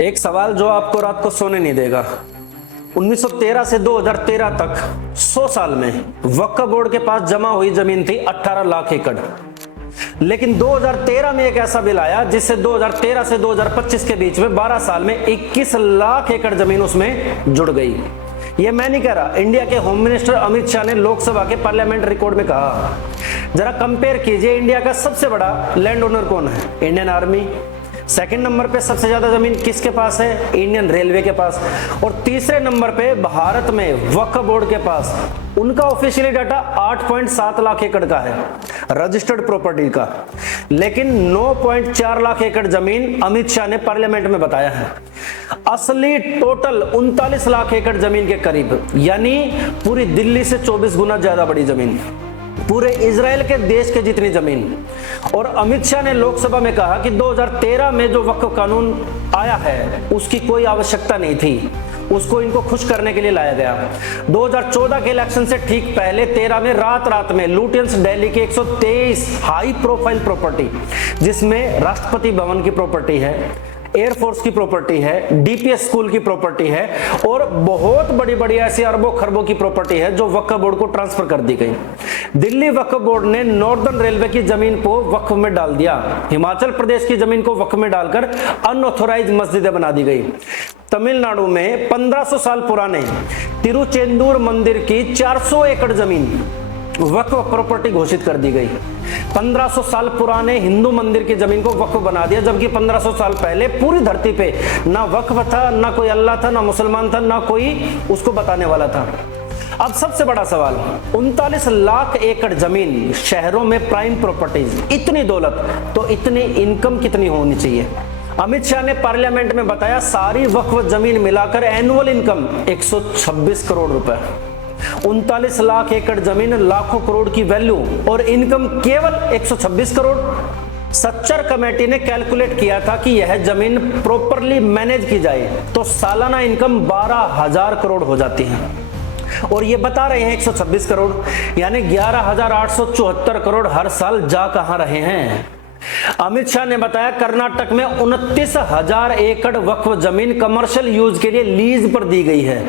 एक सवाल जो आपको रात को सोने नहीं देगा। 1913 से 2013 तक 100 साल में वक्फ बोर्ड के पास जमा हुई जमीन थी 18 लाख एकड़। लेकिन 2013 में एक ऐसा बिल आया जिससे 2013 से 2025 के बीच में 12 साल में 21 लाख एकड़ जमीन उसमें जुड़ गई। ये मैं नहीं कह रहा, इंडिया के होम मिनिस्टर अमित शाह ने लोकसभा के पार्लियामेंट रिकॉर्ड में कहा। जरा कंपेयर कीजिए, इंडिया का सबसे बड़ा लैंड ओनर कौन है? Indian army. सेकंड नंबर पे सबसे ज्यादा जमीन किसके पास है? इंडियन रेलवे के पास। और तीसरे नंबर पे भारत में वक्फ बोर्ड के पास उनका ऑफिशियली डाटा 8.7 लाख एकड़ का है रजिस्टर्ड प्रॉपर्टी का, लेकिन 9.4 लाख एकड़ जमीन अमित शाह ने पार्लियामेंट में बताया है। असली टोटल 39 लाख एकड़ जमीन के करीब, यानी पूरी दिल्ली से 24 गुना ज्यादा बड़ी जमीन, पूरे इजराइल के देश के जितनी जमीन। और अमित शाह ने लोकसभा में कहा कि 2013 में जो वक्फ कानून आया है उसकी कोई आवश्यकता नहीं थी, उसको इनको खुश करने के लिए लाया गया। 2014 के इलेक्शन से ठीक पहले 13 में रात में लुटियंस दिल्ली के 123 हाई प्रोफाइल प्रॉपर्टी, जिसमें राष्ट्रपति भवन की प्रॉपर्टी है, एयरफोर्स की प्रॉपर्टी है, डीपीएस स्कूल की प्रॉपर्टी है और बहुत बड़ी बड़ी ऐसी अरबों खरबों की प्रॉपर्टी है जो वक्फ बोर्ड को ट्रांसफर कर दी गई। दिल्ली वक्फ बोर्ड ने नॉर्दर्न रेलवे की जमीन को वक्फ में डाल दिया, हिमाचल प्रदेश की जमीन को वक्फ में डालकर अनऑथोराइज्ड मस्जिदें बना दी गई। तमिलनाडु में 1500 साल पुराने तिरुचेंदूर मंदिर की 400 एकड़ जमीन वक्फ प्रॉपर्टी घोषित कर दी गई। 1500 साल पुराने हिंदू मंदिर की जमीन को वक्फ बना दिया, जबकि 1500 साल पहले पूरी धरती पे ना वक्फ था, ना कोई अल्लाह था, ना मुसलमान था, ना कोई उसको बताने वाला था। अब सबसे बड़ा सवाल, 39 लाख एकड़ जमीन शहरों में प्राइम प्रॉपर्टीज, इतनी दौलत तो इतनी इनकम कितनी होनी चाहिए? अमित शाह ने पार्लियामेंट में बताया सारी वक्फ जमीन मिलाकर एनुअल इनकम 126 करोड़ रुपए। 39 लाख एकड़ जमीन, लाखों करोड़ की वैल्यू और इनकम केवल 126 करोड़। सच्चर कमेटी ने कैलकुलेट किया था कि यह जमीन प्रॉपरली मैनेज की जाए तो सालाना इनकम 12,000 करोड़ हो जाती है, और ये बता रहे हैं 126 करोड़, यानी 11,874 करोड़ हर साल जा कहां रहे हैं। अमित शाह ने बताया कर्नाटक में 29,000 एकड़ वक्फ जमीन कमर्शियल यूज के लिए लीज पर दी गई है।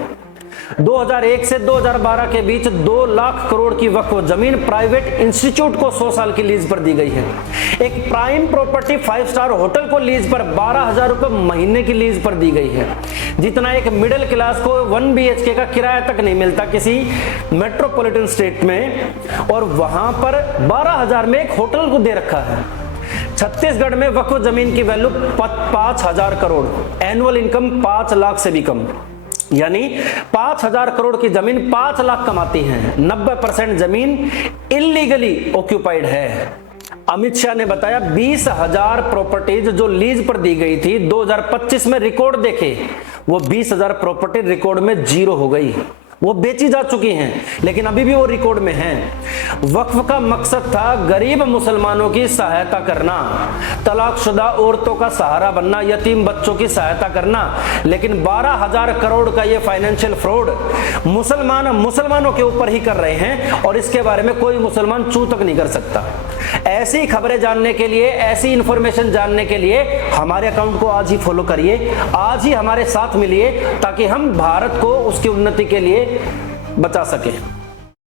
2001 से 2012 के बीच 2 लाख करोड़ की वक्फ जमीन प्राइवेट इंस्टीट्यूट को 100 साल की लीज पर दी गई है। एक प्राइम प्रॉपर्टी 5 स्टार होटल को लीज पर 12,000 रुपए महीने की लीज पर दी गई है, जितना एक मिडिल क्लास को 1 BHK का किराया तक नहीं मिलता किसी मेट्रोपॉलिटन स्टेट में, और वहां पर 12,000 में एक होटल को दे रखा है। छत्तीसगढ़ में वक्फ जमीन की value 5,000 crore, annual income 5 lakh से भी कम, यानी 5,000 करोड़ की जमीन 5 लाख कमाती है। 90% जमीन इलीगली ऑक्यूपाइड है। अमित शाह ने बताया 20,000 प्रॉपर्टीज जो लीज पर दी गई थी 2025 में रिकॉर्ड देखे, वो 20,000 प्रॉपर्टी रिकॉर्ड में जीरो हो गई, वो बेची जा चुकी हैं, लेकिन अभी भी वो रिकॉर्ड में हैं। वक्फ का मकसद था गरीब मुसलमानों की सहायता करना, तलाकशुदा औरतों का सहारा बनना, यतीम बच्चों की सहायता करना, लेकिन 12,000 करोड़ का ये फाइनेंशियल फ्रॉड मुसलमानों के ऊपर ही कर रहे हैं, और इसके बारे में कोई मुसलमान चू तक नहीं कर सकता। ऐसी खबरें जानने के लिए, ऐसी इंफॉर्मेशन जानने के लिए हमारे अकाउंट को आज ही फॉलो करिए, आज ही हमारे साथ मिलिए, ताकि हम भारत को उसकी उन्नति के लिए बचा सके।